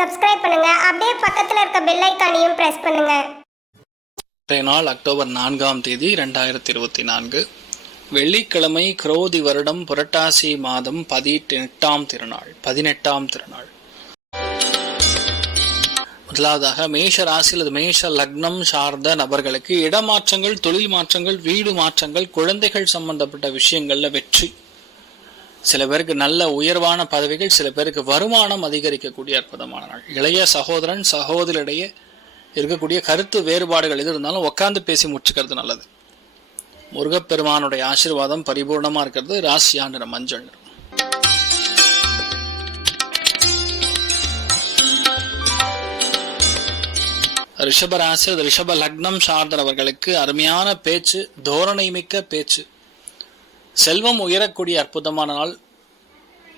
Subscribe பண்ணுங்க. அப்படியே பக்கத்துல இருக்க பெல் ஐகானையும் பிரஸ் பண்ணுங்க. நாள் அக்டோபர் 4ஆம் தேதி 2024 வெள்ளிக்கிழமை, குரோதி வருடம், புரட்டாசி மாதம் 18ஆம் திருநாள். முதலாவதாக மேஷ ராசி அல்லது மேஷ லக்னம் சார்ந்த நபர்களுக்கு இடமாற்றங்கள், தொழில் மாற்றங்கள், வீடு மாற்றங்கள், குழந்தைகள் சம்பந்தப்பட்ட விஷயங்கள்ல வெற்றி. சில பேருக்கு நல்ல உயர்வான பதவிகள், சில பேருக்கு வருமானம் அதிகரிக்கக்கூடிய அற்புதமான நாள். இளைய சகோதரன் சகோதரிடையே இருக்கக்கூடிய கருத்து வேறுபாடுகள் எது இருந்தாலும் உட்கார்ந்து பேசி முடிச்சுக்கிறது நல்லது. முருகப்பெருமானுடைய ஆசீர்வாதம் பரிபூர்ணமா இருக்கிறது. ராசியா நிறம் மஞ்சள் நிறம். ரிஷப ராசி, ரிஷப லக்னம் சார்ந்தவர்களுக்கு அருமையான பேச்சு, தோரணை மிக்க பேச்சு, செல்வம் உயரக்கூடிய அற்புதமான நாள்.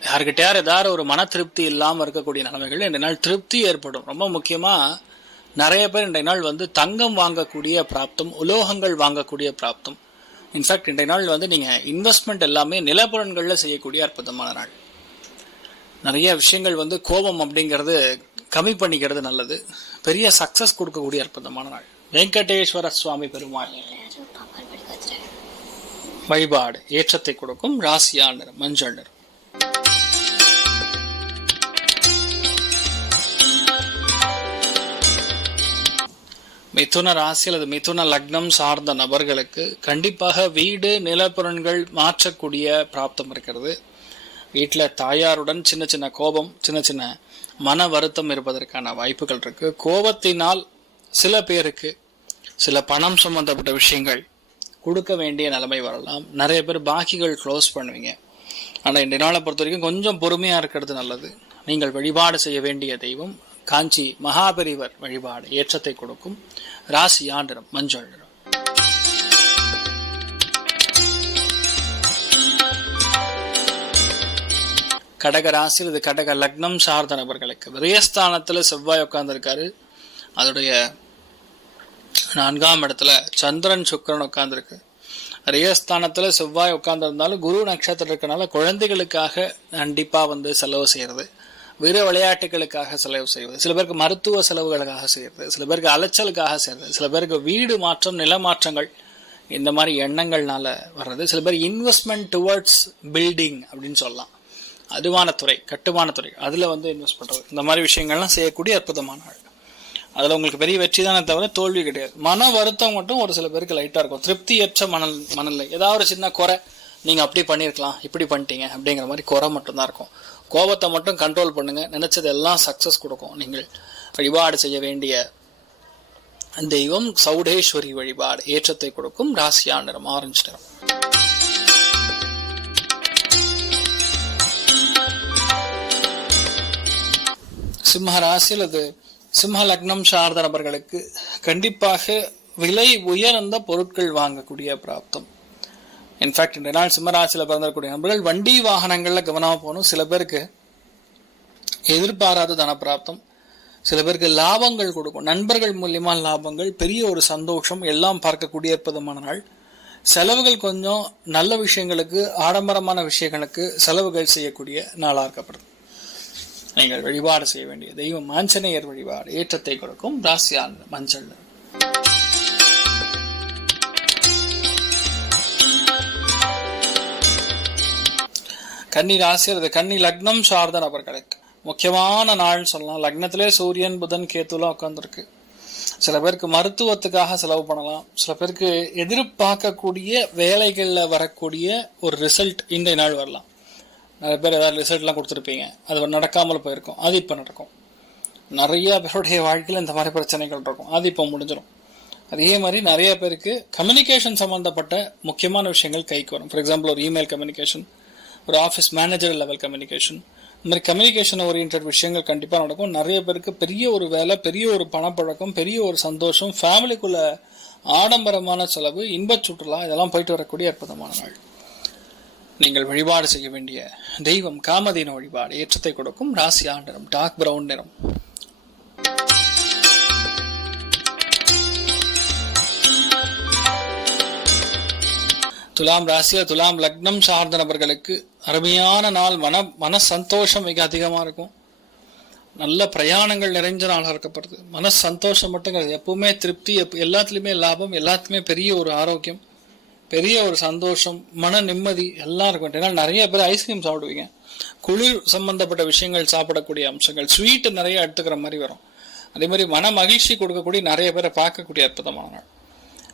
யாருக்கிட்டையார் ஏதாவது ஒரு மன திருப்தி இல்லாமல் இருக்கக்கூடிய நிலைமைகள் இன்றைய நாள் திருப்தி ஏற்படும். ரொம்ப முக்கியமா நிறைய பேர் இன்றைய நாள் தங்கம் வாங்கக்கூடிய பிராப்தம், உலோகங்கள் வாங்கக்கூடிய பிராப்தம். இன்ஃபேக்ட் இன்றைய நாள் நீங்க இன்வெஸ்ட்மெண்ட் எல்லாமே நிலப்புறன்கள்ல செய்யக்கூடிய அற்புதமான நாள். நிறைய விஷயங்கள் கோபம் அப்படிங்கிறது கம்மி பண்ணிக்கிறது நல்லது. பெரிய சக்சஸ் கொடுக்கக்கூடிய அற்புதமான நாள். வெங்கடேஸ்வர சுவாமி பெருமாள் வழிபாடு ஏற்றத்தை கொடுக்கும். ராசியா நிறம் மஞ்சள் நிறம். மிதுன ராசி அல்லது மிதுன லக்னம் சார்ந்த நபர்களுக்கு கண்டிப்பாக வீடு நிலப்புறன்கள் மாற்றக்கூடிய பிராப்தம் இருக்கிறது. வீட்டில் தாயாருடன் சின்ன சின்ன கோபம், சின்ன சின்ன மன வருத்தம் இருப்பதற்கான வாய்ப்புகள் இருக்கு. கோபத்தினால் சில பேருக்கு சில பணம் சம்பந்தப்பட்ட விஷயங்கள் கொடுக்க வேண்டிய நிலைமை வரலாம். நிறைய பேர் பாக்கிகள் க்ளோஸ் பண்ணுவீங்க. ஆனால் இந்த நாளை பொறுத்த வரைக்கும் கொஞ்சம் பொறுமையா இருக்கிறது நல்லது. நீங்கள் வழிபாடு செய்ய வேண்டிய தெய்வம் காஞ்சி மகாபெரிவர் வழிபாடு ஏற்றத்தை கொடுக்கும். ராசியா நிறம் மஞ்சள் நிறம். கடக ராசியில் இது கடக லக்னம் சார்ந்த நபர்களுக்கு விரயஸ்தானத்துல செவ்வாய் உட்கார்ந்துருக்காரு. அதோடைய 4ஆம் இடத்துல சந்திரன் சுக்கிரன் உட்கார்ந்துருக்கு. விரயஸ்தானத்துல செவ்வாய் உட்கார்ந்துருந்தாலும் குரு நட்சத்திரம் இருக்கனால குழந்தைகளுக்காக கண்டிப்பா செலவு செய்யறது, வீர விளையாட்டுகளுக்காக செலவு செய்வது, சில பேருக்கு மருத்துவ செலவுகளுக்காக செய்யறது, சில பேருக்கு அலைச்சலுக்காக செய்யறது, சில பேருக்கு வீடு மாற்றம், நில மாற்றங்கள், இந்த மாதிரி எண்ணங்கள்னால வர்றது, சில பேர் இன்வெஸ்ட்மெண்ட் டுவர்ட்ஸ் பில்டிங் அப்படின்னு சொல்லலாம், அதுவான துறை, கட்டுமான துறை, அதுல இன்வெஸ்ட் பண்றது, இந்த மாதிரி விஷயங்கள்லாம் செய்யக்கூடிய அற்புதமான நாள். அதுல உங்களுக்கு பெரிய வெற்றி தானே தவிர தோல்வி கிடையாது. மன வருத்தம் மட்டும் ஒரு சில பேருக்கு லைட்டா இருக்கும். திருப்தியற்ற மனநிலை, ஏதாவது ஒரு சின்ன குறை, நீங்க அப்படி பண்ணிருக்கலாம், இப்படி பண்ணிட்டீங்க அப்படிங்கிற மாதிரி குறை மட்டும் தான் இருக்கும். கோபத்தை மட்டும் கண்ட்ரோல் பண்ணுங்க. நினைச்சது எல்லாம் சக்சஸ் கொடுக்கும். நீங்கள் வழிபாடு செய்ய வேண்டிய தெய்வம் சௌடேஸ்வரி வழிபாடு ஏற்றத்தை கொடுக்கும். ராசியா நிறம் ஆரஞ்சு நிறம். சிம்ம ராசியில் அது சிம்ம லக்னம் சார்ந்த நபர்களுக்கு கண்டிப்பாக விலை உயர்ந்த பொருட்கள் வாங்கக்கூடிய பிராப்தம். இன்ஃபேக்ட் இந்த நாள் சிம்மராசியில் பிறந்தக்கூடிய நபர்கள் வண்டி வாகனங்கள்ல கவனமா போகணும். சில பேருக்கு எதிர்பாராத தனப்பிராப்தம், சில பேருக்கு லாபங்கள் கொடுக்கும். நண்பர்கள் மூலியமா லாபங்கள், பெரிய ஒரு சந்தோஷம் எல்லாம் பார்க்கக்கூடிய அற்புதமான நாள். செலவுகள் கொஞ்சம் நல்ல விஷயங்களுக்கு, ஆடம்பரமான விஷயங்களுக்கு செலவுகள் செய்யக்கூடிய நாளாக இருக்கப்படுது. நீங்கள் வழிபாடு செய்ய வேண்டிய தெய்வம் ஆஞ்சநேயர் வழிபாடு ஏற்றத்தை கொடுக்கும். ராசியா மஞ்சள். கன்னி ராசி அல்லது கன்னி லக்னம் சார்ந்த நபர்களுக்கு முக்கியமான நாள் சொல்லலாம். லக்னத்திலே சூரியன் புதன் கேத்துலாம் உட்கார்ந்துருக்கு. சில பேருக்கு மருத்துவத்துக்காக செலவு பண்ணலாம். சில பேருக்கு எதிர்பார்க்கக்கூடிய வேலைகள்ல வரக்கூடிய ஒரு ரிசல்ட் இன்றைய நாள் வரலாம். நிறைய பேர் ஏதாவது ரிசல்ட்லாம் கொடுத்துருப்பீங்க, அது நடக்காமல் போயிருக்கும், அது இப்போ நடக்கும். நிறைய பேருடைய வாழ்க்கையில் இந்த மாதிரி பிரச்சனைகள் இருக்கும், அது இப்போ முடிஞ்சிடும். அதே மாதிரி நிறைய பேருக்கு கம்யூனிகேஷன் சம்பந்தப்பட்ட முக்கியமான விஷயங்கள் கைக்கு வரும். ஃபார் எக்ஸாம்பிள் ஒரு இமெயில் கம்யூனிகேஷன், ஒரு ஆஃபீஸ் மேனேஜர் லெவல் கம்யூனிகேஷன், இந்த மாதிரி கம்யூனிகேஷன் ஓரியன்ட் விஷயங்கள் கண்டிப்பாக நடக்கும். நிறைய பேருக்கு பெரிய ஒரு வேலை, பெரிய ஒரு பணப்பழக்கம், பெரிய ஒரு சந்தோஷம், ஃபேமிலிக்குள்ள ஆடம்பரமான செலவு, இன்பச் சுற்றுலா, இதெல்லாம் போயிட்டு வரக்கூடிய அற்புதமான நாள். நீங்கள் வழிபாடு செய்ய வேண்டிய தெய்வம் காமதேனு வழிபாடு ஏற்றத்தை கொடுக்கும். ராசியா நிறம் டார்க் பிரவுன் நிறம். துலாம் ராசியா துலாம் லக்னம் சார்ந்த நபர்களுக்கு அருமையான நாள். மன சந்தோஷம் மிக அதிகமா இருக்கும். நல்ல பிரயாணங்கள் நிறைஞ்ச நாளாக இருக்கப்படுது. மன சந்தோஷம் மட்டும் கிடையாது, எப்பவுமே திருப்தி, எல்லாத்துலயுமே லாபம், எல்லாத்துலயுமே பெரிய ஒரு ஆரோக்கியம், பெரிய ஒரு சந்தோஷம், மன நிம்மதி எல்லாம் இருக்கும். ஏன்னா நிறைய பேர் ஐஸ்கிரீம் சாப்பிடுவீங்க, குளிர் சம்பந்தப்பட்ட விஷயங்கள் சாப்பிடக்கூடிய அம்சங்கள், ஸ்வீட் நிறைய எடுத்துக்கிற மாதிரி வரும். அதே மாதிரி மன மகிழ்ச்சி கொடுக்கக்கூடிய நிறைய பேரை பார்க்கக்கூடிய அற்புதமான நாள்.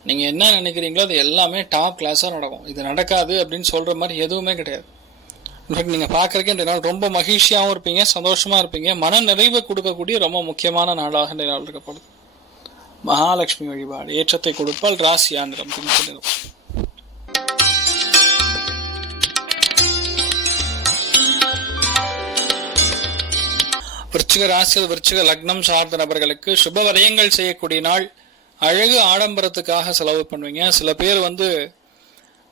நீங்க என்ன நினைக்கிறீங்களோ அது எல்லாமே டாப் கிளாஸா நடக்கும். இது நடக்காது அப்படின்னு சொல்ற மாதிரி எதுவுமே கிடையாது. நீங்க பாக்குறதுக்கு இந்த நாள் ரொம்ப மகிழ்ச்சியாகவும் இருப்பீங்க, சந்தோஷமா இருப்பீங்க, மன நிறைவை கொடுக்கக்கூடிய ரொம்ப முக்கியமான நாளாக இந்த நாள் இருக்கப்படுது. மகாலட்சுமி வழிபாடு ஏற்றத்தை கொடுப்பால். ராசியா நிறம் பிங்க் நிறம். விருச்சிக ராசியில் விருச்சிக லக்னம் சார்ந்த நபர்களுக்கு சுப விரயங்கள் செய்யக்கூடிய நாள். அழகு ஆடம்பரத்துக்காக செலவு பண்ணுவீங்க. சில பேர்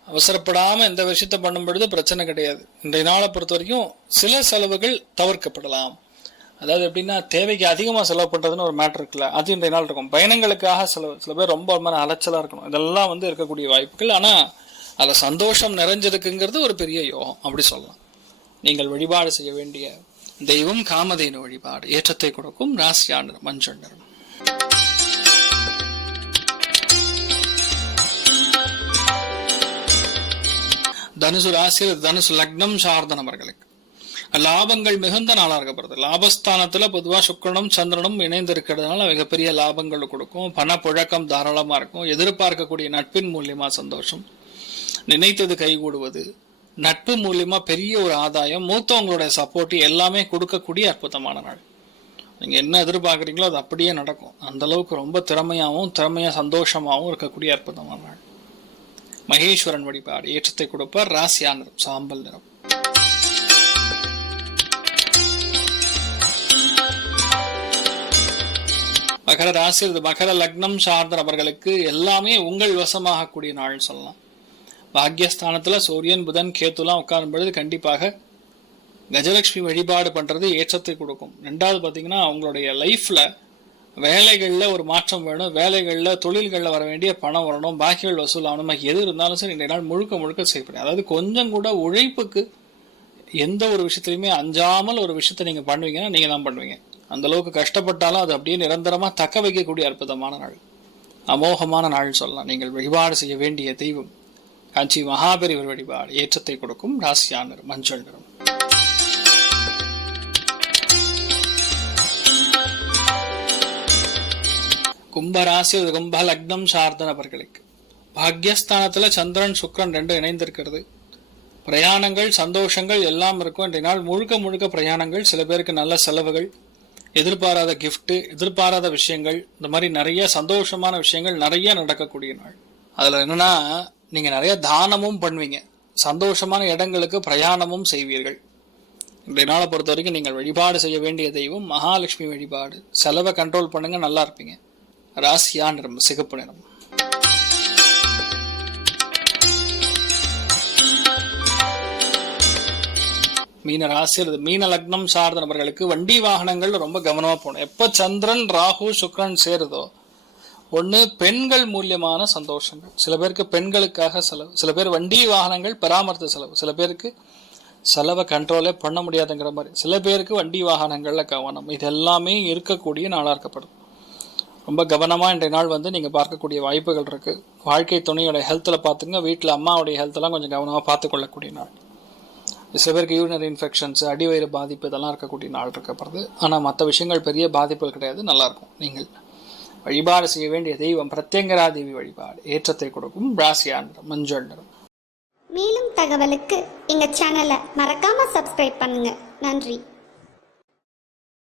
அவசரப்படாம இந்த விஷயத்த பண்ணும் பொழுது பிரச்சனை கிடையாது. இன்றைய நாளை பொறுத்த வரைக்கும் சில செலவுகள் தவிர்க்கப்படலாம். அதாவது எப்படின்னா, தேவைக்கு அதிகமா செலவு பண்றதுன்னு ஒரு மேட்டர் இருக்குல்ல, அது இன்றைய நாள் இருக்கும். பயணங்களுக்காக செலவு, சில பேர் ரொம்ப அலைச்சலா இருக்கணும், இதெல்லாம் இருக்கக்கூடிய வாய்ப்புகள். ஆனா அதுல சந்தோஷம் நிறைஞ்சிருக்குங்கிறது ஒரு பெரிய யோகம் அப்படி சொல்லலாம். நீங்கள் வழிபாடு செய்ய வேண்டிய தெய்வம் காமதேனு வழிபாடு ஏற்றத்தை கொடுக்கும். ராசியா நிறம் மஞ்சள் நிறம். தனுசு ராசியில் தனுசு லக்னம் சார்ந்த நபர்களுக்கு லாபங்கள் மிகுந்த நாளா இருக்கப்படுது. லாபஸ்தானத்துல பொதுவா சுக்கிரனும் சந்திரனும் இணைந்து இருக்கிறதுனால மிகப்பெரிய லாபங்கள் கொடுக்கும். பண புழக்கம் தாராளமா இருக்கும். எதிர்பார்க்கக்கூடிய நட்பின் மூலியமா சந்தோஷம், நினைத்தது கைகூடுவது, நட்பு மூலியமா பெரிய ஒரு ஆதாயம், மூத்தவங்களுடைய சப்போர்ட் எல்லாமே கொடுக்கக்கூடிய அற்புதமான நாள். நீங்க என்ன எதிர்பார்க்குறீங்களோ அது அப்படியே நடக்கும். அந்த அளவுக்கு ரொம்ப திறமையா சந்தோஷமாகவும் இருக்கக்கூடிய அற்புதமான நாள். மகேஸ்வரன் வழிபாடு ஏற்றத்தை கொடுப்பார். ராசியா நிறம் சாம்பல் நிறம். மகர ராசி மகர லக்னம் சார்ந்த நபர்களுக்கு எல்லாமே உங்கள் வசமாகக்கூடிய நாள் சொல்லலாம். பாக்யஸ்தானத்துல சூரியன் புதன் கேத்துலாம் உட்காரும் பொழுது கண்டிப்பாக கஜலட்சுமி வழிபாடு பண்றது ஏற்றத்தை கொடுக்கும். ரெண்டாவது பாத்தீங்கன்னா, உங்களுடைய லைஃப்ல வேலைகள்ல ஒரு மாற்றம் வேணும், வேலைகள்ல தொழில்கள்ல வர வேண்டிய பணம் வரணும், பாக்கிகள் வசூல் ஆகணும், எது இருந்தாலும் சரி இன்றைய நாள் முழுக்க செய்யப்படும். அதாவது கொஞ்சம் கூட உழைப்புக்கு எந்த ஒரு விஷயத்திலுமே அஞ்சாமல் ஒரு விஷயத்த நீங்க பண்ணுவீங்கன்னா நீங்க தான் பண்ணுவீங்க. அந்த அளவுக்கு கஷ்டப்பட்டாலும் அது அப்படியே நிரந்தரமா தக்க வைக்கக்கூடிய அற்புதமான நாள், அமோகமான நாள் சொல்லலாம். நீங்கள் வழிபாடு செய்ய வேண்டிய தெய்வம் காஞ்சி மகாபெரிவர் வழிபாடு ஏற்றத்தை கொடுக்கும். ராசியா நிறம் மஞ்சள் நிறம். கும்பராசி கும்ப லக்னம் சார்ந்த நபர்களுக்கு பாக்யஸ்தானத்துல சந்திரன் சுக்கிரன் ரெண்டும் இணைந்திருக்கிறது. பிரயாணங்கள் சந்தோஷங்கள் எல்லாம் இருக்கும். இன்றைய நாள் முழுக்க பிரயாணங்கள், சில பேருக்கு நல்ல செலவுகள், எதிர்பாராத கிஃப்ட், எதிர்பாராத விஷயங்கள், இந்த மாதிரி நிறைய சந்தோஷமான விஷயங்கள் நிறைய நடக்கக்கூடிய நாள். அதுல என்னன்னா, நீங்க நிறைய தானமும் பண்ணுவீங்க, சந்தோஷமான இடங்களுக்கு பிரயாணமும் செய்வீர்கள். இன்றைய நாளை பொறுத்த வரைக்கும் நீங்கள் வழிபாடு செய்ய வேண்டிய தெய்வம் மகாலட்சுமி வழிபாடு. செலவை கண்ட்ரோல் பண்ணுங்க, நல்லா இருப்பீங்க. ராசியா நிறம் சிகப்பு நிறம். மீன ராசி மீன லக்னம் சார்ந்த நபர்களுக்கு வண்டி வாகனங்கள் ரொம்ப கவனமா போகணும். எப்ப சந்திரன் ராகு சுக்கிரன் சேருதோ, ஒண்ணு பெண்கள் மூலியமான சந்தோஷங்கள், சில பேருக்கு பெண்களுக்காக செலவு, சில பேர் வண்டி வாகனங்கள் பராமரித்த செலவு, சில பேருக்கு செலவை கண்ட்ரோலே பண்ண முடியாதுங்கிற மாதிரி, சில பேருக்கு வண்டி வாகனங்கள்ல கவனம், இது எல்லாமே இருக்கக்கூடிய நாளா இருக்கப்படும். ரொம்ப கவனமா இன்றைய நாள் நீங்க பார்க்கக்கூடிய வாய்ப்புகள் இருக்கு. வாழ்க்கை துணையோட ஹெல்த்ல பாத்துங்க, வீட்டுல அம்மாவுடைய ஹெல்த் எல்லாம் கொஞ்சம் கவனமா பார்த்துக் கொள்ளக்கூடிய நாள். சில பேருக்கு யூரினரி இன்ஃபெக்ஷன்ஸ், அடிவயிறு பாதிப்பு இதெல்லாம் இருக்கக்கூடிய நாள் இருக்கப்படுது. ஆனா மற்ற விஷயங்கள் பெரிய பாதிப்புகள் கிடையாது, நல்லா இருக்கும். நீங்கள் வழிபாடு செய்ய வேண்டிய தெய்வம் பிரத்யங்கரா தேவி வழிபாடு ஏற்றத்தை கொடுக்கும். ராசியா நிறம் மஞ்சள் நிறம். மேலும் தகவலுக்கு எங்க சேனலை மறக்காம சப்ஸ்கிரைப் பண்ணுங்க. நன்றி.